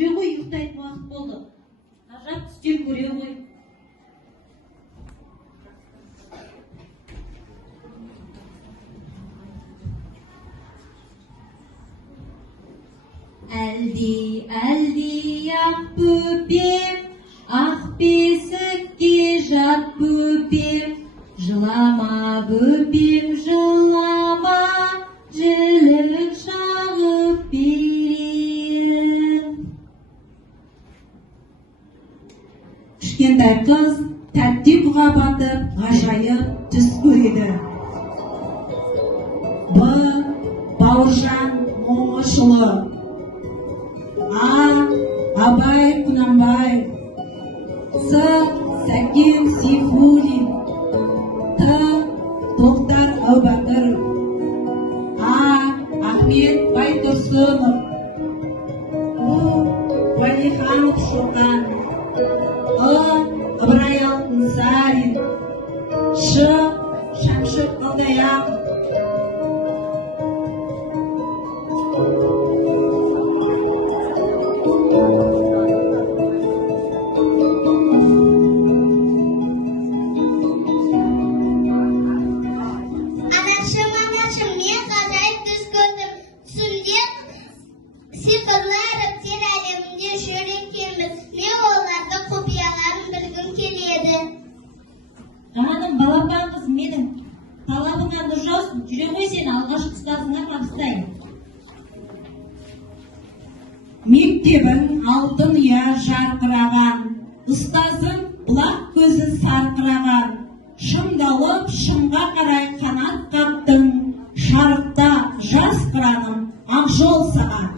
жүре ғой, ұйықтайтын уақыт болды. Ажап түстен көре ғой. Әлди ақ бөпем, ақ бесікке жат бөпем, жылама бөпем, жылама, жілік шағып берем. Кішкентай қыз тәтті ұйқыға батып, ғажайып түс көреді. Б. Бауыржан Момышұлы. А. Абай Құнанбаев. С. Сәкен Сейфуллин. Т. Тоқтар Әубәкіров. А. Ахмет Байтұрсынов. У. Уәлиханов Шоқан. Ыбырай Алтынсарин. Ш. Шамшық Қалдаяқов. Анашым, мен ғажайып түс көрдім. Түсімде сиқырлы әріптер әлемінде жүр екенбіз. Мен оларды құпияларын білгім келеді. Жаным, балапан қыз менің. Талабыңа нұр жаусын, жүре ғой сен алғашқы ұстазыңа табыстайын. Мектебін алтын ұя жарқыраған, ұстазым бұлақ көзі сарқыраған. Шыңдалып шыңға қарай қанат қаптың, шарықта жас қыраным ақ жол саған.